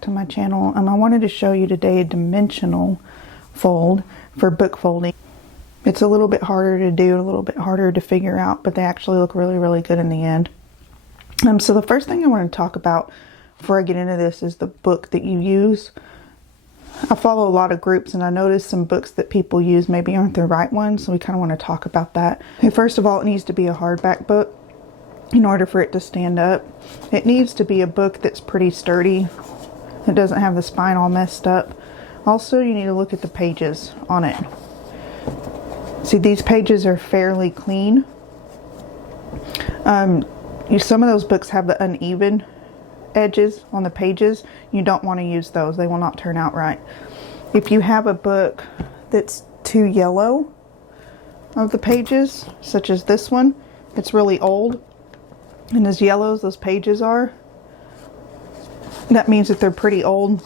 back to my channel. I wanted to show you today a dimensional fold for book folding. It's a little bit harder to do, a little bit harder to figure out, but they actually look really, really good in the end. So the first thing I want to talk about before I get into this is the book that you use. I follow a lot of groups and I noticed some books that people use maybe aren't the right ones, so we kind of want to talk about that. And first of all, it needs to be a hardback book in order for it to stand up. It needs to be a book that's pretty sturdy. It doesn't have the spine all messed up. Also, you need to look at the pages on it. See, these pages are fairly clean. Some of those books have the uneven edges on the pages. You don't want to use those. They will not turn out right. If you have a book that's too yellow of the pages, such as this one, it's really old, and as yellow as those pages are, that means that they're pretty old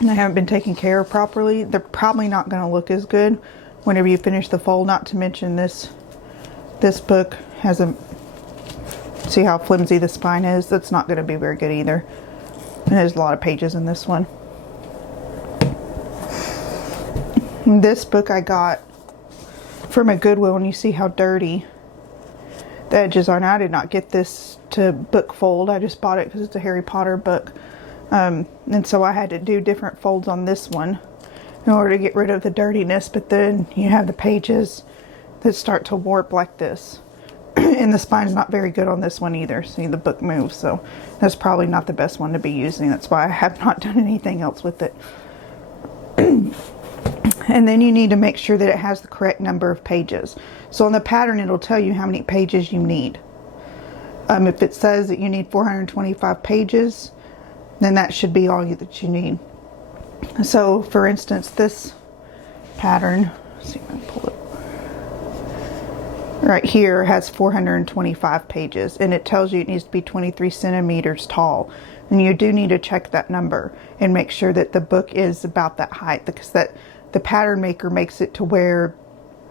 and they haven't been taken care of properly. They're probably not going to look as good whenever you finish the fold. Not to mention this book has see how flimsy the spine is? That's not going to be very good either. And there's a lot of pages in this one. This book I got from a Goodwill, and you see how dirty the edges are. Now, I did not get this to book fold. I just bought it because it's a Harry Potter book. And so I had to do different folds on this one in order to get rid of the dirtiness. But then you have the pages that start to warp like this. And the spine's not very good on this one either. See, the book moves, so that's probably not the best one to be using. That's why I have not done anything else with it. And then you need to make sure that it has the correct number of pages. So on the pattern, it'll tell you how many pages you need. If it says that you need 425 pages, then that should be all that you need. So for instance, this pattern, let's see if I can pull it right here, has 425 pages, and it tells you it needs to be 23 centimeters tall. And you do need to check that number and make sure that the book is about that height, because the pattern maker makes it to where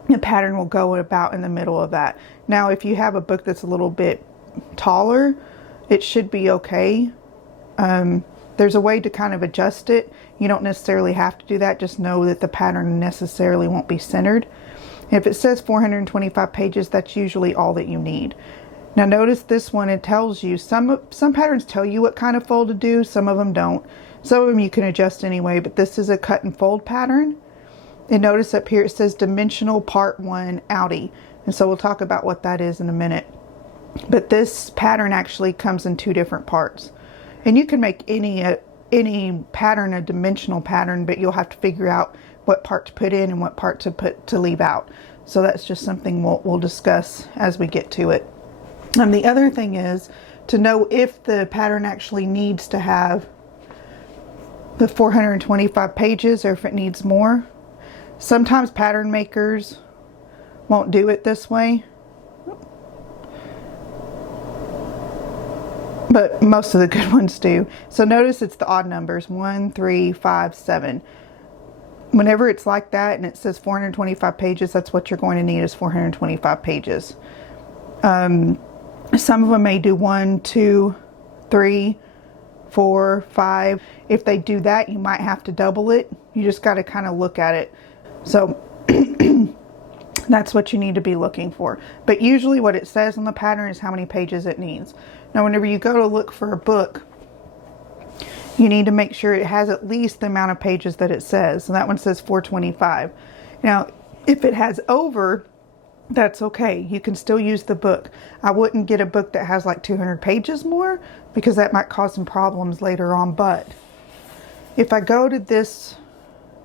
the pattern will go about in the middle of that. Now, if you have a book that's a little bit taller, it should be okay. There's a way to kind of adjust it. You don't necessarily have to do that. Just know that the pattern necessarily won't be centered. If it says 425 pages, that's usually all that you need. Now notice this one, it tells you, some patterns tell you what kind of fold to do, some of them don't. Some of them you can adjust anyway, but this is a cut and fold pattern. And notice up here it says Dimensional Part 1 Outie. And so we'll talk about what that is in a minute. But this pattern actually comes in two different parts. And you can make any pattern a dimensional pattern, but you'll have to figure out what part to put in and what part to leave out. So that's just something we'll discuss as we get to it. The other thing is to know if the pattern actually needs to have the 425 pages or if it needs more. Sometimes pattern makers won't do it this way, but most of the good ones do. So notice it's the odd numbers, 1, 3, 5, 7. Whenever it's like that and it says 425 pages, that's what you're going to need, is 425 pages. Some of them may do 1, 2, 3, 4, 5. If they do that, you might have to double it. You just got to kind of look at it. So that's what you need to be looking for. But usually what it says on the pattern is how many pages it needs. Now, whenever you go to look for a book, you need to make sure it has at least the amount of pages that it says. And that one says 425. Now, if it has over, that's okay. You can still use the book. I wouldn't get a book that has like 200 pages more, because that might cause some problems later on. But if I go to the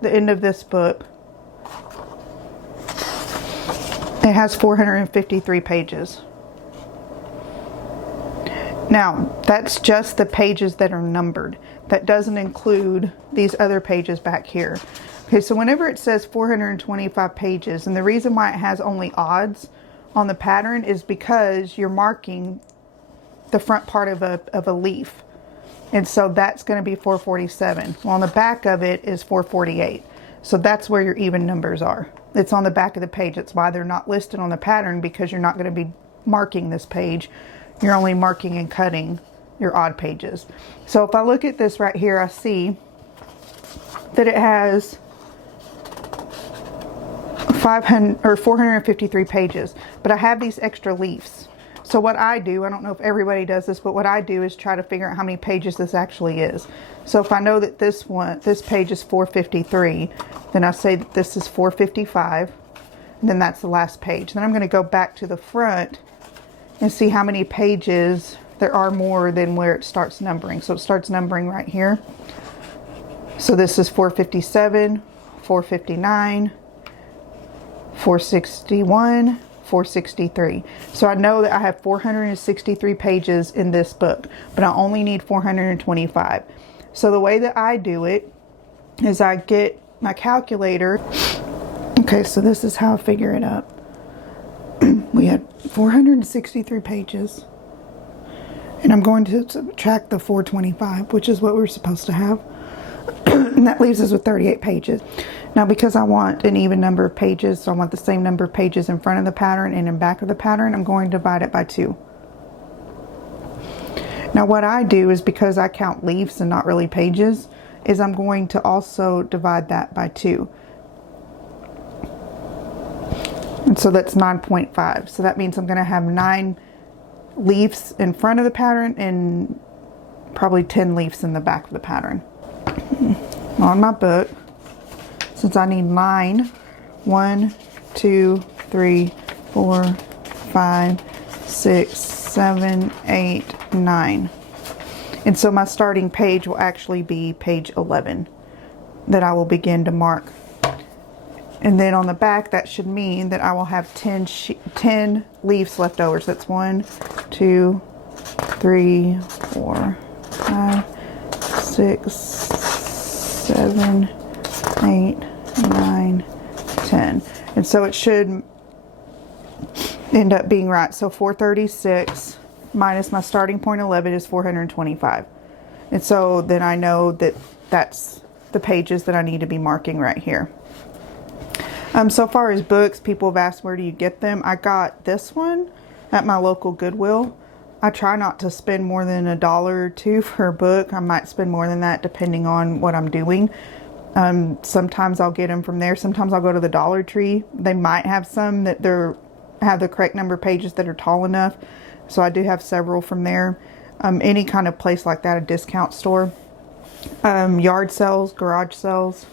end of this book, it has 453 pages. Now, that's just the pages that are numbered. That doesn't include these other pages back here. Okay, so whenever it says 425 pages, and the reason why it has only odds on the pattern is because you're marking the front part of a leaf. And so that's going to be 447. Well, on the back of it is 448. So that's where your even numbers are. It's on the back of the page. That's why they're not listed on the pattern, because you're not going to be marking this page. You're only marking and cutting your odd pages. So if I look at this right here, I see that it has 500 or 453 pages, but I have these extra leaves. So what I do, I don't know if everybody does this, but what I do is try to figure out how many pages this actually is. So if I know that this page is 453, then I say that this is 455, and then that's the last page. Then I'm going to go back to the front and see how many pages there are more than where it starts numbering. So it starts numbering right here. So this is 457, 459, 461, 463. So I know that I have 463 pages in this book, but I only need 425. So the way that I do it is I get my calculator. Okay, so this is how I figure it up. We had 463 pages, and I'm going to subtract the 425, which is what we're supposed to have. And that leaves us with 38 pages. Now, because I want an even number of pages, so I want the same number of pages in front of the pattern and in back of the pattern, I'm going to divide it by 2. Now, what I do is, because I count leaves and not really pages, is I'm going to also divide that by 2. And so that's 9.5. So that means I'm going to have 9 leaves in front of the pattern and probably 10 leaves in the back of the pattern. On my book, since I need 9, 1, 2, 3, 4, 5, 6, 7, 8, 9. And so my starting page will actually be page 11 that I will begin to mark. And then on the back, that should mean that I will have 10 leaves left over. So that's 1, 2, 3, 4, 5, 6, 7, 8, 9, 10. And so it should end up being right. So 436 minus my starting point 11 is 425. And so then I know that that's the pages that I need to be marking right here. So far as books, people have asked, where do you get them? I got this one at my local Goodwill. I try not to spend more than $1 or $2 for a book. I might spend more than that depending on what I'm doing. Sometimes I'll get them from there. Sometimes I'll go to the Dollar Tree. They might have some that have the correct number of pages that are tall enough. So I do have several from there. Any kind of place like that, a discount store. Yard sales, garage sales,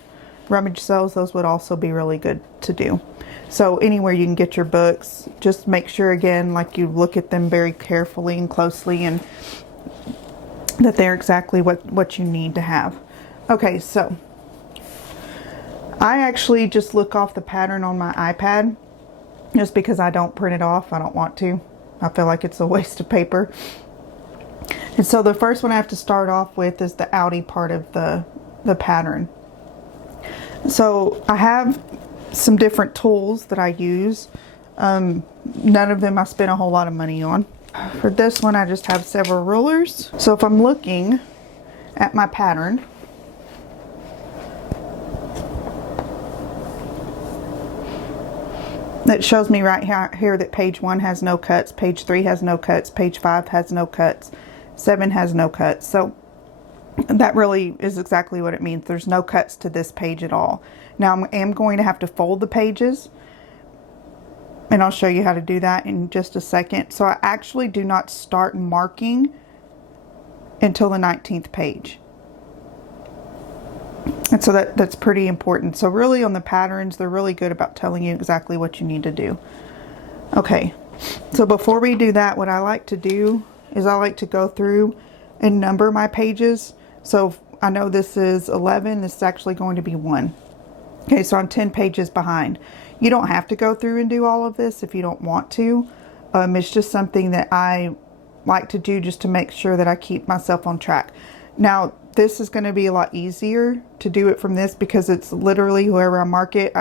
rummage sales, those would also be really good to do. So anywhere you can get your books, just make sure, again, like you look at them very carefully and closely, and that they're exactly what you need to have. Okay, so I actually just look off the pattern on my iPad just because I don't print it off. I don't want to. I feel like it's a waste of paper. And so the first one I have to start off with is the outie part of the pattern. So I have some different tools that I use. None of them I spent a whole lot of money on. For this one, I just have several rulers. So if I'm looking at my pattern, that shows me right here that page 1 has no cuts, page 3 has no cuts, page 5 has no cuts, 7 has no cuts. So that really is exactly what it means. There's no cuts to this page at all. Now I am going to have to fold the pages, and I'll show you how to do that in just a second. So I actually do not start marking until the 19th page. And so that's pretty important. So really on the patterns, they're really good about telling you exactly what you need to do. Okay, so before we do that, what I like to do is I like to go through and number my pages. So I know this is 11, this is actually going to be 1. Okay, so I'm 10 pages behind. You don't have to go through and do all of this if you don't want to. It's just something that I like to do just to make sure that I keep myself on track. Now, this is going to be a lot easier to do it from this because it's literally wherever I mark it,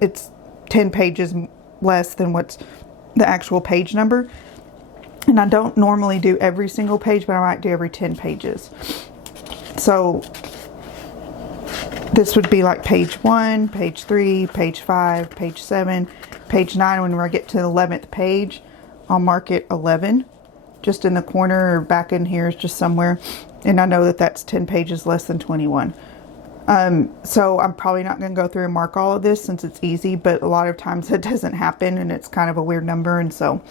it's 10 pages less than what's the actual page number. And I don't normally do every single page, but I might do every 10 pages. So this would be like page 1, page 3, page 5, page 7, page 9. Whenever I get to the 11th page, I'll mark it 11 just in the corner or back in here is just somewhere. And I know that that's 10 pages less than 21. So I'm probably not going to go through and mark all of this since it's easy, but a lot of times it doesn't happen and it's kind of a weird number. And so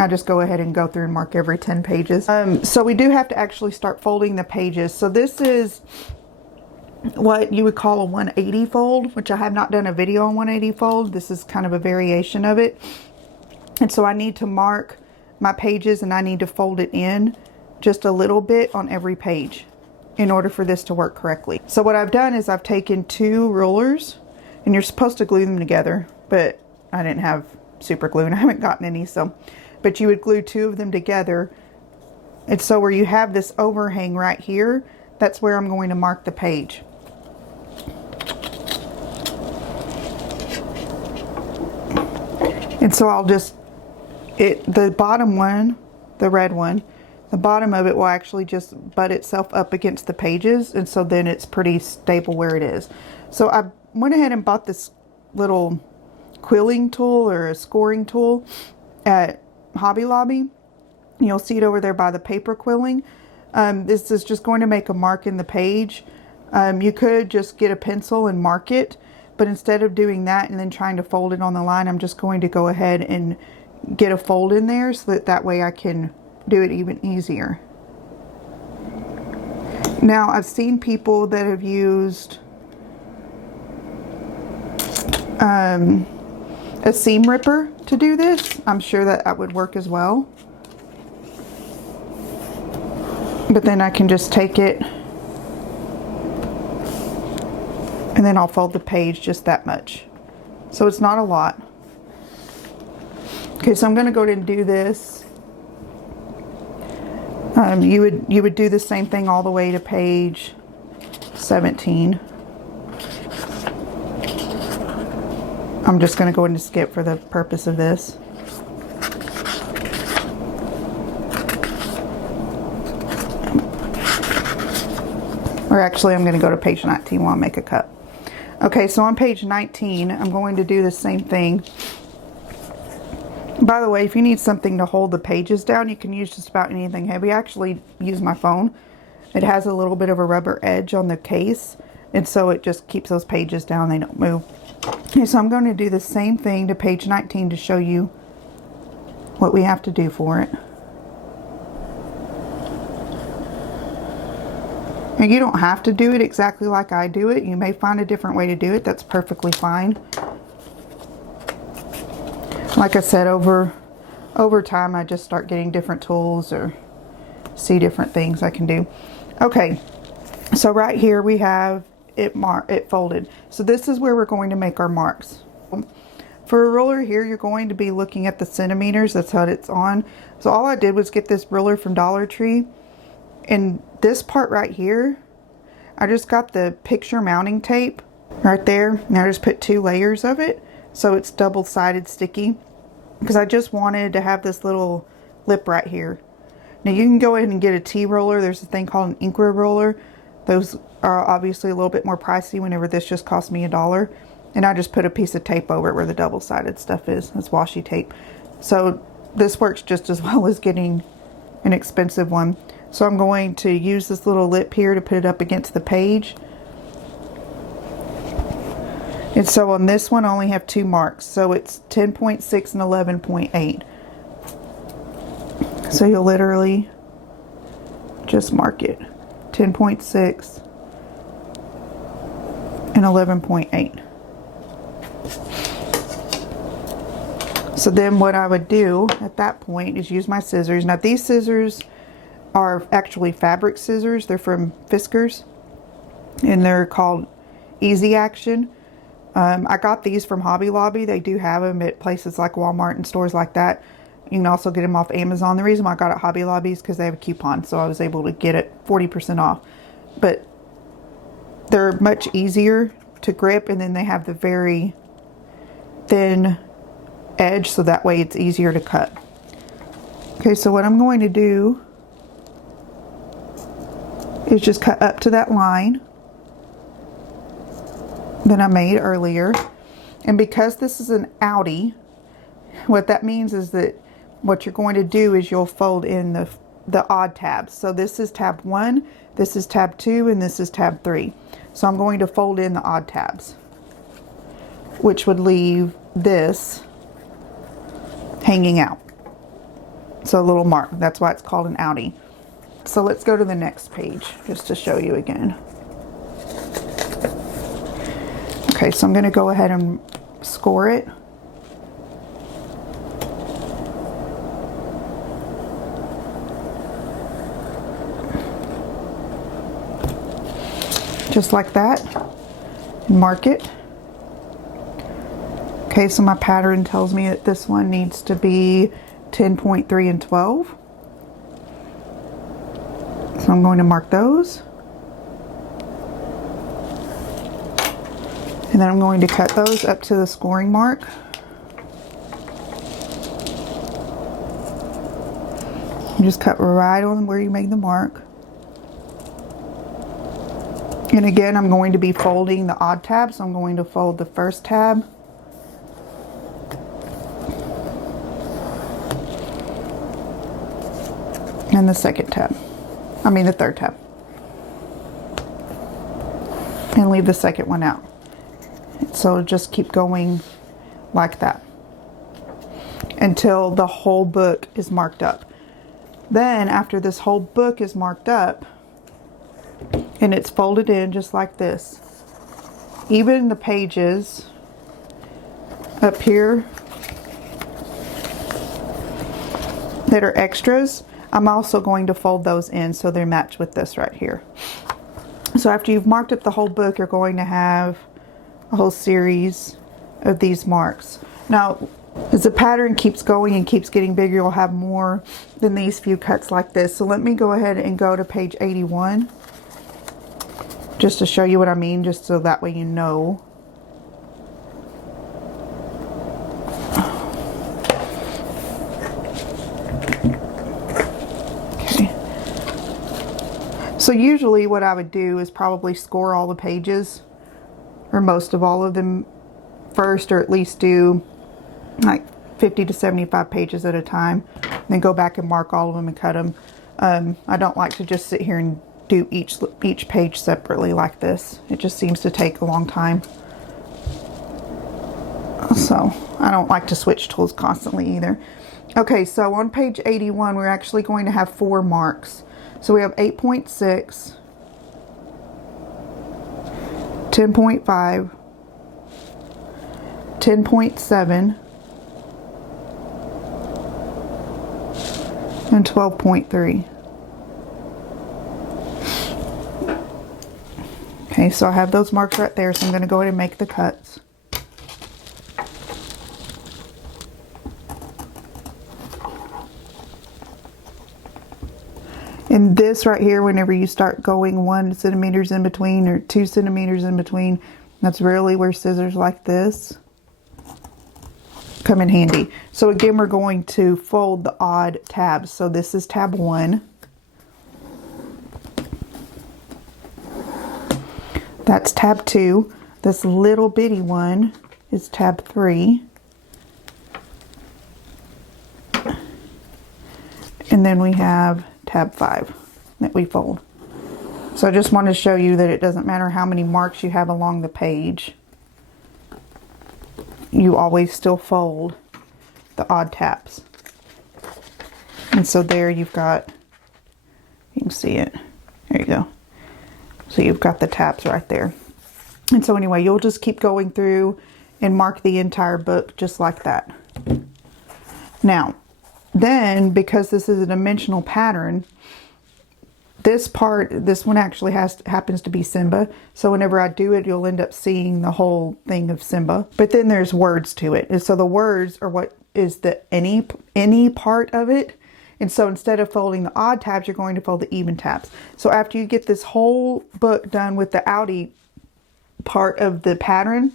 I just go ahead and go through and mark every 10 pages. So we do have to actually start folding the pages. So this is what you would call a 180 fold, which I have not done a video on 180 fold. This is kind of a variation of it. And so I need to mark my pages and I need to fold it in just a little bit on every page in order for this to work correctly. So what I've done is I've taken 2 rulers, and you're supposed to glue them together, but I didn't have super glue and I haven't gotten any, so, but you would glue 2 of them together. And so where you have this overhang right here, that's where I'm going to mark the page. And so I'll just, the bottom one, the red one, the bottom of it will actually just butt itself up against the pages, and so then it's pretty stable where it is. So I went ahead and bought this little quilling tool or a scoring tool at Hobby Lobby. You'll see it over there by the paper quilling. This is just going to make a mark in the page. You could just get a pencil and mark it, but instead of doing that and then trying to fold it on the line, I'm just going to go ahead and get a fold in there so that way I can do it even easier. Now I've seen people that have used a seam ripper to do this. I'm sure that would work as well. But then I can just take it and then I'll fold the page just that much. So it's not a lot. Okay, so I'm going to go ahead and do this. You would do the same thing all the way to page 17. I'm just going to go ahead and skip for the purpose of this. Or actually, I'm going to go to page 19 while I make a cut. Okay, so on page 19, I'm going to do the same thing. By the way, if you need something to hold the pages down, you can use just about anything heavy. I actually use my phone. It has a little bit of a rubber edge on the case, and so it just keeps those pages down. They don't move. Okay, so I'm going to do the same thing to page 19 to show you what we have to do for it. Now, you don't have to do it exactly like I do it. You may find a different way to do it. That's perfectly fine. Like I said, over time, I just start getting different tools or see different things I can do. Okay, so right here we have it folded. So this is where we're going to make our marks. For a ruler here, you're going to be looking at the centimeters. That's how it's on. So all I did was get this ruler from Dollar Tree. And this part right here, I just got the picture mounting tape right there. And I just put 2 layers of it. So it's double-sided sticky. Because I just wanted to have this little lip right here. Now you can go ahead and get a T-roller. There's a thing called an Inkwell roller. Those are obviously a little bit more pricey whenever this just cost me $1. And I just put a piece of tape over it where the double-sided stuff is. It's washi tape. So this works just as well as getting an expensive one. So I'm going to use this little lip here to put it up against the page. And so on this one I only have 2 marks. So it's 10.6 and 11.8. So you'll literally just mark it. 10.6 and 11.8. So then what I would do at that point is use my scissors. Now these scissors are actually fabric scissors. They're from Fiskars and they're called Easy Action. I got these from Hobby Lobby. They do have them at places like Walmart and stores like that. You can also get them off Amazon. The reason why I got at Hobby Lobby is because they have a coupon, so I was able to get it 40% off. But they're much easier to grip, and then they have the very thin edge, so that way it's easier to cut. Okay, so what I'm going to do is just cut up to that line that I made earlier. And because this is an outie, what that means is that what you're going to do is you'll fold in the odd tabs. So this is tab 1, this is tab 2, and this is tab 3. So I'm going to fold in the odd tabs, which would leave this hanging out. So a little mark. That's why it's called an outie. So let's go to the next page just to show you again. Okay, so I'm going to go ahead and score it. Just like that. Mark it. Okay, so my pattern tells me that this one needs to be 10.3 and 12. So I'm going to mark those. And then I'm going to cut those up to the scoring mark. You just cut right on where you made the mark. And again, I'm going to be folding the odd tab, so I'm going to fold the first tab. And the second tab. I mean the third tab. And leave the second one out. So just keep going like that until the whole book is marked up. Then after this whole book is marked up and it's folded in just like this, even the pages up here that are extras, I'm also going to fold those in so they match with this right here. So after you've marked up the whole book, you're going to have a whole series of these marks. Now, as the pattern keeps going and keeps getting bigger, you'll have more than these few cuts like this. So let me go ahead and go to page 81 just to show you what I mean, just so that way you know. So usually what I would do is probably score all the pages, or most of all of them first, or at least do like 50 to 75 pages at a time, then go back and mark all of them and cut them. I don't like to just sit here and do each page separately like this. It just seems to take a long time. So I don't like to switch tools constantly either. Okay, so on page 81, we're actually going to have 4 marks. So we have 8.6, 10.5, 10.7, and 12.3. Okay, so I have those marks right there, so I'm going to go ahead and make the cuts. And this right here, whenever you start going 1 centimeters in between or 2 centimeters in between, that's really where scissors like this come in handy. So again, we're going to fold the odd tabs. So this is tab 1. That's tab 2. This little bitty one is tab 3. And then we have tab 5 that we fold. So I just want to show you that it doesn't matter how many marks you have along the page, you always still fold the odd tabs. And so there you've got, you can see it, there you go. So you've got the tabs right there. And so anyway, you'll just keep going through and mark the entire book just like that. Now, then, because this is a dimensional pattern, this one actually happens to be Simba. So whenever I do it, you'll end up seeing the whole thing of Simba. But then there's words to it. And so the words are what is the any part of it. And so instead of folding the odd tabs, you're going to fold the even tabs. So after you get this whole book done with the outie part of the pattern,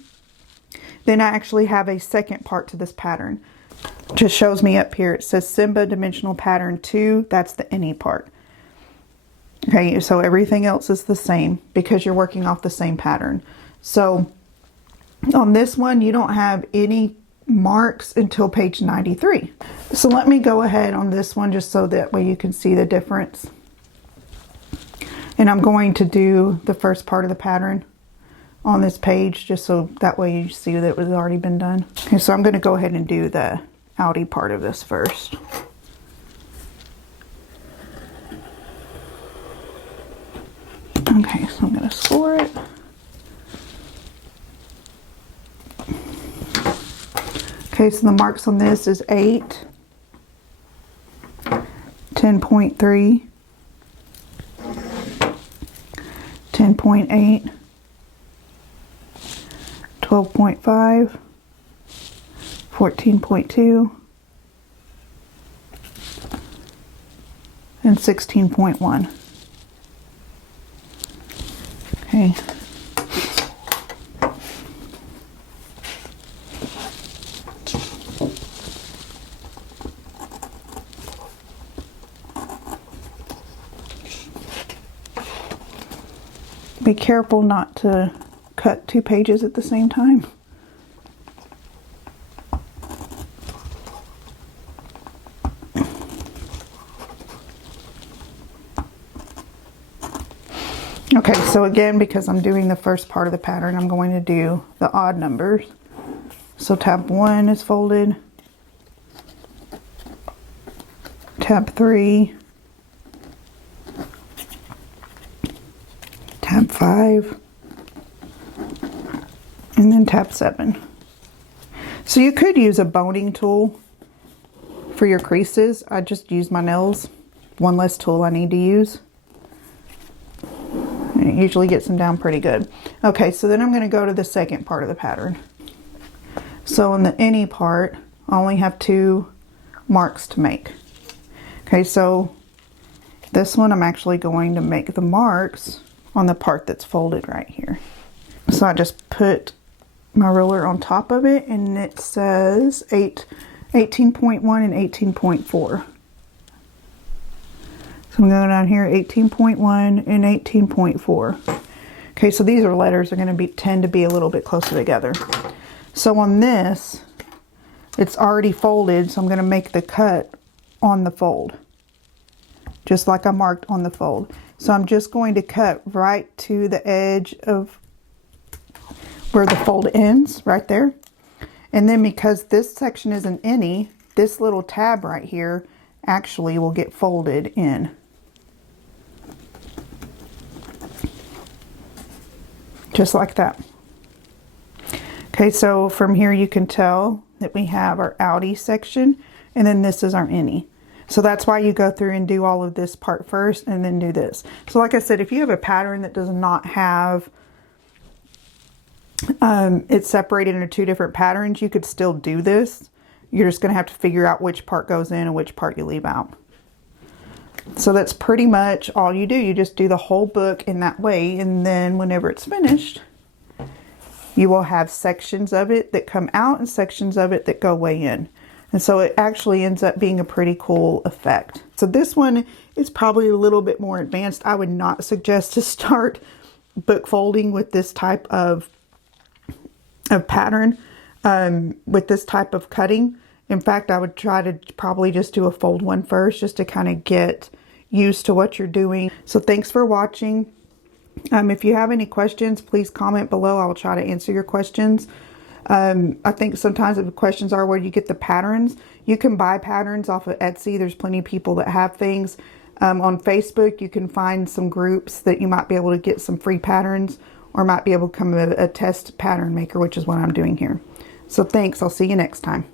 then I actually have a second part to this pattern. Just shows me up here. It says Simba Dimensional Pattern 2. That's the any part. Okay, so everything else is the same because you're working off the same pattern. So on this one, you don't have any marks until page 93. So let me go ahead on this one just so that way you can see the difference. And I'm going to do the first part of the pattern on this page just so that way you see that it was already been done. Okay, so I'm going to go ahead and do the outie part of this first. Okay, so I'm going to score it. Okay, so the marks on this is 8, 10.3, 10.8, 12.5, 14.2, and 16.1. Okay. Be careful not to cut 2 pages at the same time. Okay, so again, because I'm doing the first part of the pattern, I'm going to do the odd numbers. So tab 1 is folded, tab 3, tab 5, and then tab 7. So you could use a boning tool for your creases. I just use my nails, one less tool I need to use. And it usually gets them down pretty good. Okay, so then I'm going to go to the second part of the pattern. So in the any part, I only have 2 marks to make. Okay, so this one I'm actually going to make the marks on the part that's folded right here. So I just put my ruler on top of it and it says 18.1 and 18.4. So I'm going down here 18.1 and 18.4. Okay, so these are letters are going to tend to be a little bit closer together. So on this, it's already folded, so I'm going to make the cut on the fold, just like I marked on the fold. So I'm just going to cut right to the edge of where the fold ends, right there. And then because this section is an any, this little tab right here actually will get folded in. Just like that. Okay, so from here you can tell that we have our outie section, and then this is our any. So that's why you go through and do all of this part first and then do this. So like I said, if you have a pattern that does not have it's separated into 2 different patterns, you could still do this. You're just going to have to figure out which part goes in and which part you leave out. So that's pretty much all you do. You just do the whole book in that way, and then whenever it's finished, you will have sections of it that come out and sections of it that go way in. And so it actually ends up being a pretty cool effect. So this one is probably a little bit more advanced. I would not suggest to start book folding with this type of pattern, with this type of cutting. In fact, I would try to probably just do a fold one first, just to kind of get used to what you're doing. So thanks for watching. If you have any questions, please comment below. I will try to answer your questions. I think sometimes the questions are where you get the patterns. You can buy patterns off of Etsy. There's plenty of people that have things. On Facebook, you can find some groups that you might be able to get some free patterns, or might be able to become a test pattern maker, which is what I'm doing here. So thanks. I'll see you next time.